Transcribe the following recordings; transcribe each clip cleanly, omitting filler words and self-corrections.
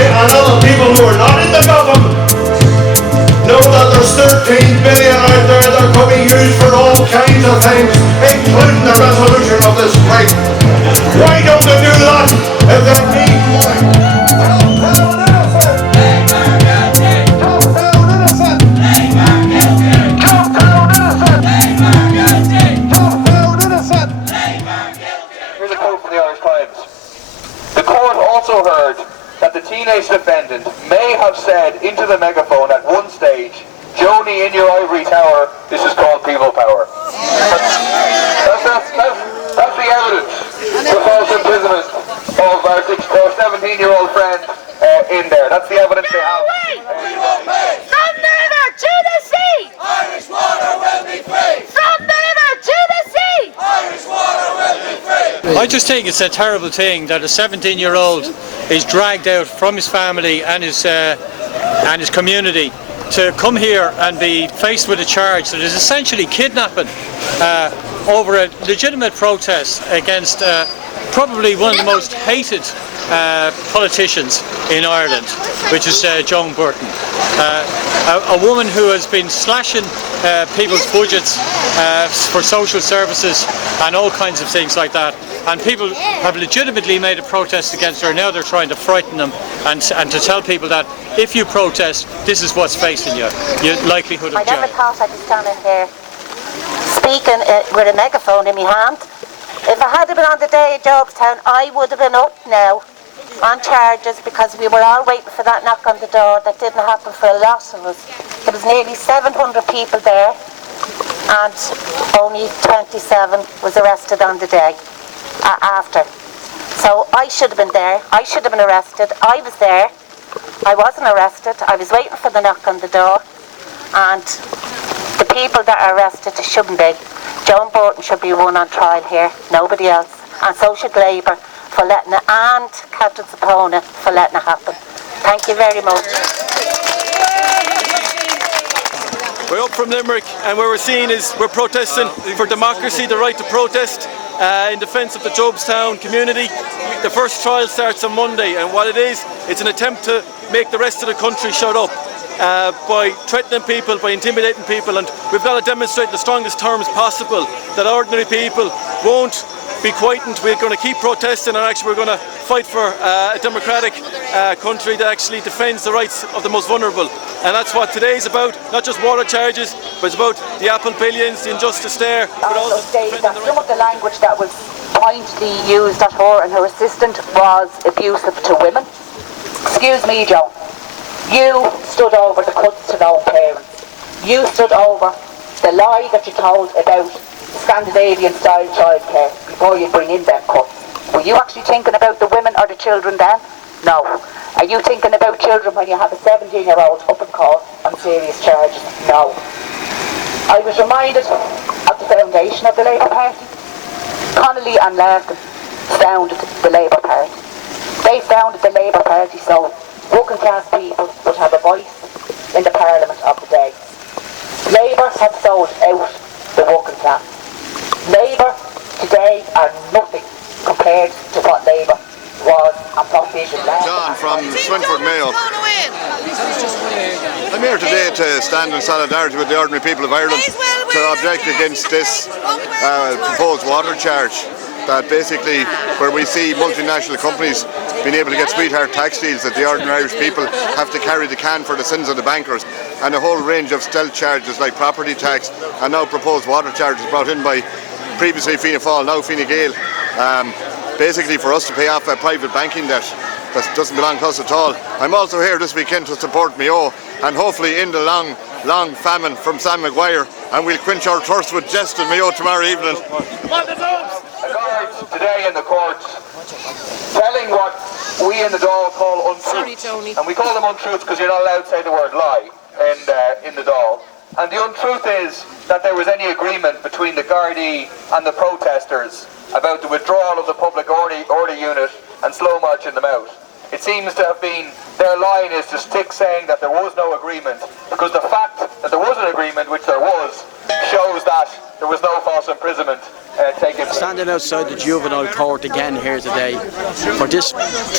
and other people who are not in the government know that there's 13 billion out there that could be used for all kinds of things, including the resolution of this fight. Why don't they do that if they need money? Here's a quote from the Irish Times. The court also heard that the teenage defendant may have said into the megaphone at one stage, "Joni, in your ivory tower, this is called people power." That's the evidence for false imprisonment of our 17-year-old friend in there. That's the evidence they have. From the river to the sea! Irish water will be free! From the river to the sea! Irish water will be free! I just think it's a terrible thing that a 17-year-old is dragged out from his family and his community to come here and be faced with a charge that is essentially kidnapping over a legitimate protest against probably one of the most hated politicians in Ireland, which is Joan Burton. A woman who has been slashing people's budgets for social services and all kinds of things like that. And people have legitimately made a protest against her. Now they're trying to frighten them and to tell people that if you protest, this is what's facing you, your likelihood of jail. I never thought I'd be standing here speaking with a megaphone in my hand. If I had been on the day at JOBSTOWN, I would have been up now on charges because we were all waiting for that knock on the door. That didn't happen for a lot of us. There was nearly 700 people there and only 27 was arrested on the day after. So I should have been there. I should have been arrested. I was there. I wasn't arrested. I was waiting for the knock on the door, and the people that are arrested shouldn't be. Joan Burton should be one on trial here, nobody else. And so should Labour for letting it, and Captain Sapona for letting it happen. Thank you very much. We're up from Limerick, and what we're seeing is we're protesting for democracy, the right to protest in defence of the JOBSTOWN community. The first trial starts on Monday, and what it is, it's an attempt to make the rest of the country shut up by threatening people, by intimidating people, and we've got to demonstrate in the strongest terms possible that ordinary people won't be quietened. We're going to keep protesting, and actually we're going to fight for a democratic country that actually defends the rights of the most vulnerable. And that's what today is about, not just water charges, but it's about the Apple billions, the injustice there. But also stated that some of the language that was pointedly used at her and her assistant was abusive to women. Excuse me, Joe. You stood over the cuts to no parents. You stood over the lie that you told about Scandinavian-style childcare before you bring in them cuts. Were you actually thinking about the women or the children then? No. Are you thinking about children when you have a 17-year-old up in court on serious charges? No. I was reminded of the foundation of the Labour Party. Connolly and Larkin founded the Labour Party. They founded the Labour Party so working class people would have a voice in the Parliament of the day. Labour have sold out the working class. Labour today are nothing compared to what Labour was and what vision last. John from Swinford Mayo. I'm here today to stand in solidarity with the ordinary people of Ireland to object against this proposed water charge. That basically, where we see multinational companies being able to get sweetheart tax deals, that the ordinary Irish people have to carry the can for the sins of the bankers, and a whole range of stealth charges like property tax and now proposed water charges brought in by previously Fianna Fáil, now Fine Gael, basically for us to pay off a private banking debt that doesn't belong to us at all. I'm also here this weekend to support Mayo and hopefully in the long famine from Sam Maguire, and we'll quench our thirst with jest in Mayo tomorrow evening. Today in the courts, telling what we in the Dáil call untruths. And we call them untruths because you're not allowed to say the word lie in the Dáil. And the untruth is that there was any agreement between the Gardaí and the protesters about the withdrawal of the public order unit and slow marching them out. It seems to have been, their line is to stick saying that there was no agreement, because the fact that there was an agreement, which there was, shows that there was no false imprisonment taking place. Standing outside the juvenile court again here today for this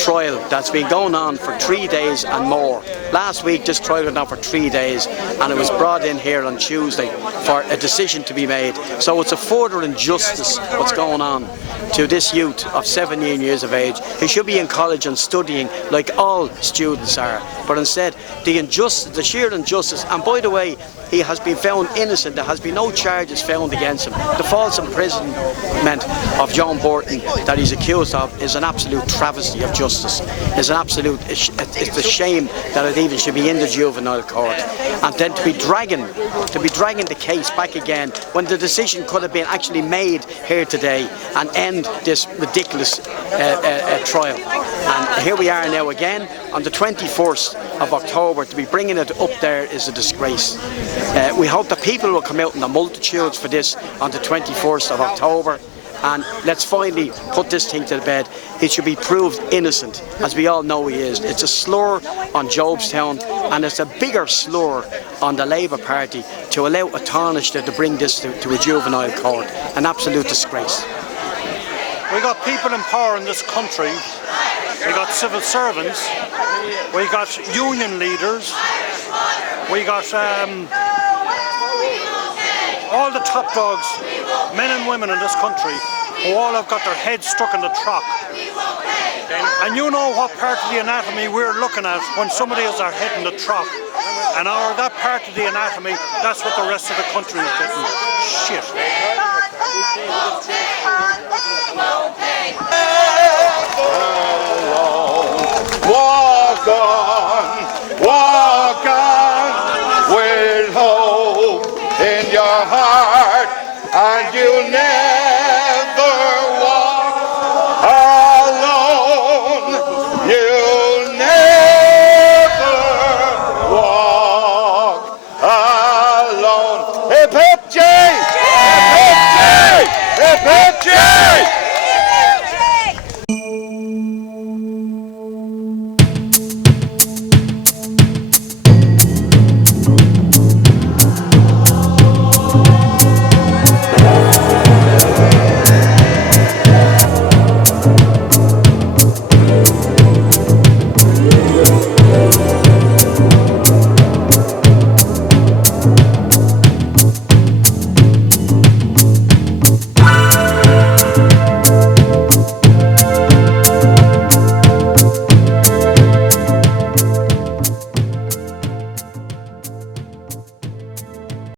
trial that's been going on for 3 days and more. Last week this trial went on for 3 days and it was brought in here on Tuesday for a decision to be made. So it's a further injustice what's going on to this youth of 17 years of age. He should be in college and studying like all students are, but instead the injustice, the sheer injustice, and by the way, he has been found innocent. There has been no charges found against him. The false imprisonment of John Burton that he's accused of is an absolute travesty of justice. It's an absolute, it's a shame that it even should be in the juvenile court. And then to be dragging the case back again when the decision could have been actually made here today and end this ridiculous trial. And here we are now again on the 21st of October. To be bringing it up there is a disgrace. We hope that people will come out in the multitudes for this on the 21st of October, and let's finally put this thing to the bed. He should be proved innocent, as we all know he is. It's a slur on Jobstown, and it's a bigger slur on the Labour Party to allow a Taoiseach to bring this to a juvenile court. An absolute disgrace. We got people in power in this country. We got civil servants. We got union leaders. We got all the top dogs, men and women in this country, who all have got their heads stuck in the trough. And you know what part of the anatomy we're looking at when somebody has their head in the trough. And that part of the anatomy, that's what the rest of the country is getting. Shit. Walk on, walk